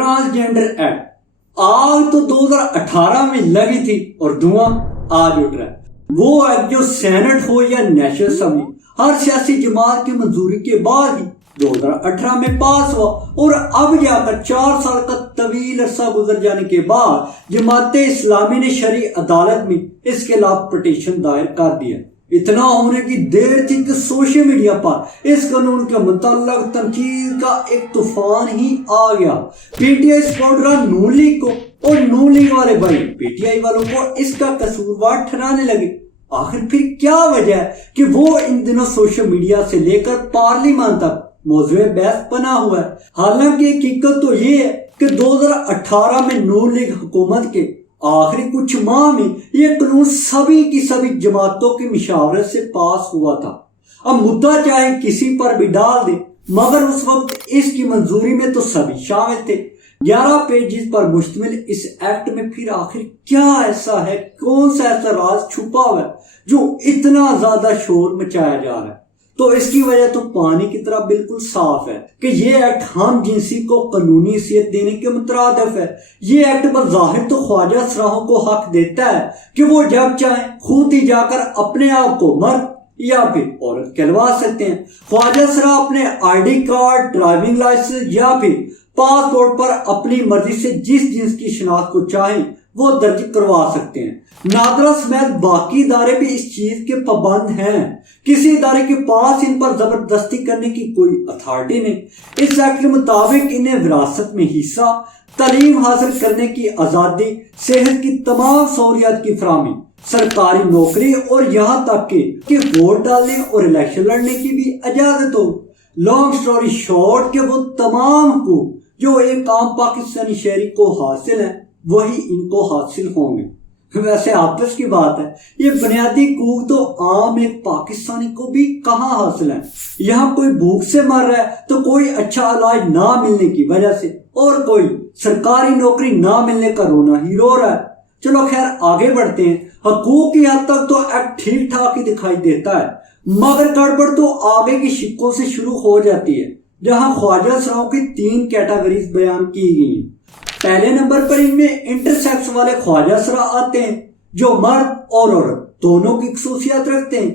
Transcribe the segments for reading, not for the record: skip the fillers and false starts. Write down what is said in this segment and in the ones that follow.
Transgender act. आग तो 2018 में लगी थी और धुआं आज उठ रहा है। वो एक्ट जो सेनेट हो या नेशनल असेंबली, हर सियासी जमात की मंजूरी के बाद ही 2018 में पास हुआ और अब जाकर 4 साल का तवील अरसा गुजर जाने के बाद जमाते इस्लामी ने शरई अदालत में इसके खिलाफ पिटीशन दायर कर दिया। इतना होने की देर थी कि सोशल मीडिया पर इस कानून के मुताल्लिक तनकीद का एक तूफान ही आ गया। पीटीआई सपोर्टर नून लीग को और नून लीग वाले भाई पीटीआई वालों को इसका कसूरवार ठहराने लगे। आखिर फिर क्या वजह है कि वो इन दिनों सोशल मीडिया से लेकर पार्लियामेंट तक मौजूद बहस बना हुआ है। हालांकि हकीकत तो ये है कि 2018 में नून लीग हुकूमत के आखिरी कुछ माह में ये कानून सभी की सभी जमातों की मशावरत से पास हुआ था। अब मुद्दा चाहे किसी पर भी डाल दे, मगर उस वक्त इसकी मंजूरी में तो सभी शामिल थे। 11 पेजेस पर मुश्तमिल इस एक्ट में फिर आखिर क्या ऐसा है, कौन सा ऐसा राज छुपा हुआ है जो इतना ज्यादा शोर मचाया जा रहा है? तो इसकी वजह तो पानी की तरह बिल्कुल साफ है कि ये एक्ट हम जिनसी को कानूनी हैसियत देने के मुतरादिफ है। ये एक्ट बज़ाहिर तो ख्वाजा सराहों को हक देता है कि वो जब चाहे खुद ही जाकर अपने आप को मर्द या फिर औरत कहलवा सकते हैं। ख्वाजा सराह अपने आईडी कार्ड, ड्राइविंग लाइसेंस या फिर पासपोर्ट पर अपनी मर्जी से जिस जिन्स की शिनाख्त को चाहे वो दर्ज करवा सकते हैं। नादरा समेत बाकी इदारे भी इस चीज के पाबंद हैं। किसी इदारे के पास इन पर जबरदस्ती करने की कोई अथॉरिटी नहीं। इस एक्ट के मुताबिक इन्हें विरासत में हिस्सा, तालीम हासिल करने की आजादी, सेहत की तमाम सहूलियात की फराहमी, सरकारी नौकरी और यहाँ तक कि वोट डालने और इलेक्शन लड़ने की भी इजाजत हो। लॉन्ग स्टोरी शॉर्ट के वो तमाम हकूक जो एक आम पाकिस्तानी शहरी को हासिल है वही इनको हासिल होंगे। वैसे आपस की बात है, ये बुनियादी हकूक तो आम एक पाकिस्तानी को भी कहाँ हासिल है। यहाँ कोई भूख से मर रहा है तो कोई अच्छा इलाज ना मिलने की वजह से, और कोई सरकारी नौकरी ना मिलने का रोना ही रो रहा है। चलो खैर आगे बढ़ते हैं। हकूक की हद तक तो एक्ट ठीक ठाक ही दिखाई देता है, मगर गड़बड़ तो आगे की शिक्कों से शुरू हो जाती है, जहाँ ख्वाजा सराओं की 3 कैटेगरीज बयान की गई हैं। पहले नंबर पर इनमें इंटरसेक्स वाले ख्वाजा सरा आते हैं जो मर्द और औरत दोनों की खसूसियात रखते हैं।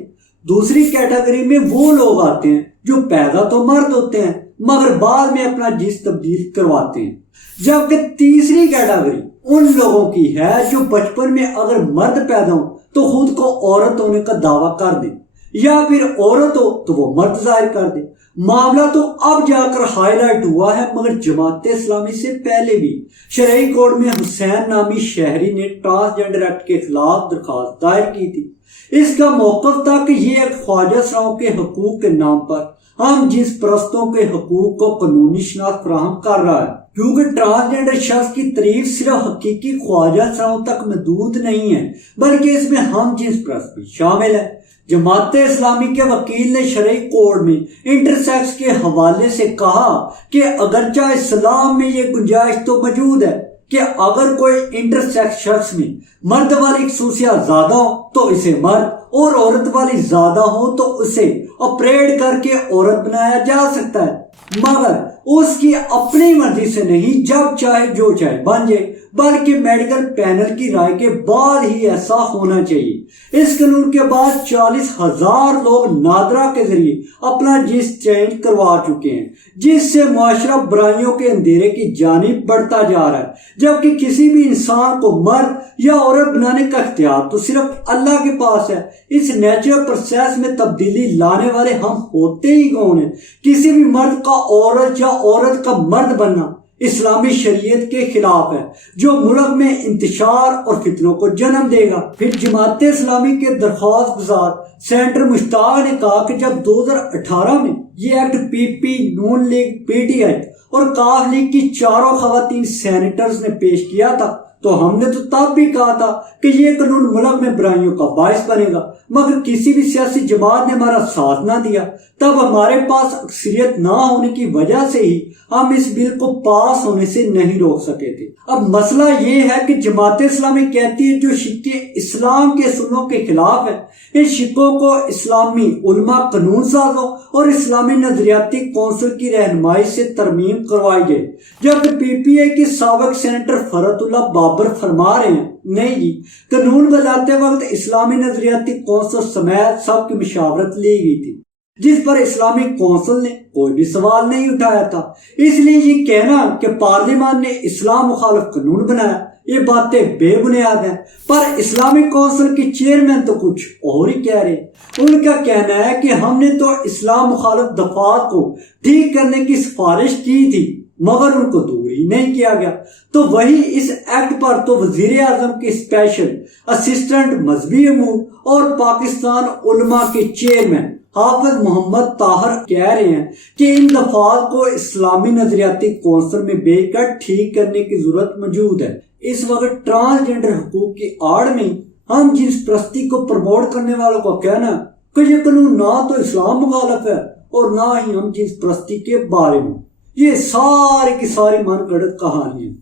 दूसरी कैटेगरी में वो लोग आते हैं जो पैदा तो मर्द होते हैं मगर बाद में अपना जिन्स तब्दील करवाते हैं। जबकि तीसरी कैटेगरी उन लोगों की है जो बचपन में अगर मर्द पैदा हो तो खुद को औरत होने का दावा कर दे, या फिर औरत हो तो वो मर्द जाहिर कर दे। मामला तो अब जाकर हाईलाइट हुआ है, मगर जमात इस्लामी से पहले भी शरई कोर्ट में हुसैन नामी शहरी ने ट्रांसजेंडर एक्ट के खिलाफ दरखास्त दायर की थी। इसका मौक़िफ़ था कि ये एक ख्वाजा सराओं के हकूक के नाम पर हम जिस परस्तों के हकूक को कानूनी शनाख्त फराहम कर रहा है, क्योंकि ट्रांसजेंडर शख्स की तारीफ सिर्फ हकीकी ख्वाजा सराओं तक महदूद नहीं है बल्कि इसमें हम जिन्स परस्त भी शामिल है। जमात इस्लामी के वकील ने शरई कोर्ट में इंटरसेक्स के हवाले से कहा कि अगरचा इस्लाम में ये गुंजाइश तो मौजूद है कि अगर कोई इंटरसेक्स शख्स में मर्द वाली खसूसियात ज्यादा हो तो इसे मर्द और औरत वाली ज्यादा हो तो उसे ऑपरेट करके औरत बनाया जा सकता है, मगर उसकी अपनी मर्जी से नहीं, जब चाहे जो चाहे बन जाए, बल्कि मेडिकल पैनल की राय के बाद ही ऐसा होना चाहिए। इस कानून के बाद 40,000 लोग नादरा के जरिए अपना जिन्स चेंज करवा चुके हैं, जिससे मुआशरा बुराइयों के अंधेरे की जानिब बढ़ता जा रहा है। जबकि किसी भी इंसान को मर्द या औरत बनाने का इख्तियार तो सिर्फ अल्लाह के पास है। इस नेचुरल प्रोसेस में तब्दीली लाने वाले हम होते ही कौन है? किसी भी मर्द का औरत या औरत का मर्द बनना इस्लामी शरीयत के खिलाफ है, जो मुल्क में इंतशार और फितनों को जन्म देगा। फिर जमात इस्लामी के दरख्वास्त गुजार सेंटर मुश्ताक ने कहा कि जब 2018 में ये एक्ट पीपी, नून लीग, पीटीआई और काफ लीग की 4 खवातीन सेनेटर्स ने पेश किया था تو ہم نے تو تب بھی کہا تھا کہ یہ قانون ملک میں برائیوں کا باعث بنے گا، مگر کسی بھی سیاسی جماعت نے ہمارا ساتھ نہ دیا۔ تب ہمارے پاس اکثریت نہ ہونے کی وجہ سے ہی ہم اس بل کو پاس ہونے سے نہیں روک سکے تھے۔ اب مسئلہ یہ ہے کہ جماعت اسلامی کہتی ہے جو شقیں اسلام کے اصولوں کے خلاف ہیں، ان شقوں کو اسلامی علماء قانون سازوں اور اسلامی نظریاتی کونسل کی رہنمائی سے ترمیم کروائی جائے، جبکہ پی پی اے کی سابق سینیٹر فرحت اللہ بابر فرما رہے ہیں نہیں جی، قانون بناتے وقت اسلامی نظریاتی کونسل سمیت سب کی مشاورت لی گئی تھی، جس پر اسلامی کونسل نے کوئی بھی سوال نہیں اٹھایا تھا۔ اس لیے یہ کہنا کہ پارلیمان نے اسلام مخالف قانون بنایا، یہ باتیں بے بنیاد ہیں۔ پر اسلامی کونسل کے چیئرمین تو کچھ اور ہی کہہ رہے ہیں۔ ان کا کہنا ہے کہ ہم نے تو اسلام مخالف دفعات کو ٹھیک کرنے کی سفارش کی تھی مگر ان کو دور ہی نہیں کیا گیا۔ تو وہی اس ایکٹ پر تو وزیر اعظم کے اسپیشل اسسٹنٹ مذہبی امور اور پاکستان علماء کے چیئرمین حافظ محمد طاہر کہہ رہے ہیں کہ ان دفعات کو اسلامی نظریاتی کونسل میں بیچ کر ٹھیک کرنے کی ضرورت موجود ہے۔ اس وقت ٹرانسجنڈر حقوق کی آڑ میں ہم جنس پرستی کو پروموٹ کرنے والوں کا کہنا ہے کہ یہ قانون نہ تو اسلام مخالف ہے اور نہ ہی ہم جنس پرستی کے بارے میں، یہ ساری کی ساری من گھڑت کہانی ہے۔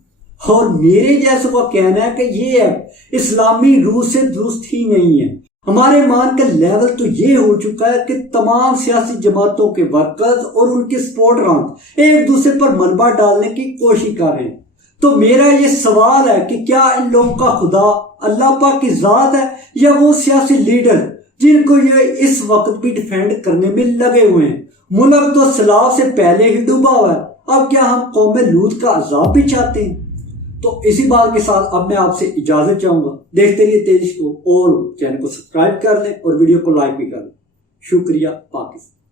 اور میرے جیسے کا کہنا ہے کہ یہ اسلامی روح سے درست ہی نہیں ہے۔ ہمارے مان کا لیول تو یہ ہو چکا ہے کہ تمام سیاسی جماعتوں کے ورکرز اور ان کے سپورٹران ایک دوسرے پر ملبہ ڈالنے کی کوشش کر رہے ہیں۔ تو میرا یہ سوال ہے کہ کیا ان لوگوں کا خدا اللہ پاک کی ذات ہے یا وہ سیاسی لیڈر جن کو یہ اس وقت بھی ڈیفینڈ کرنے میں لگے ہوئے ہیں؟ ملک تو سیلاب سے پہلے ہی ڈوبا ہوا ہے، اب کیا ہم قوم لوط کا عذاب بھی چاہتے ہیں؟ تو اسی بات کے ساتھ اب میں آپ سے اجازت چاہوں گا۔ دیکھتے رہیے تیزش کو اور چینل کو سبسکرائب کر لیں اور ویڈیو کو لائک بھی کر لیں۔ شکریہ۔ پاکستان۔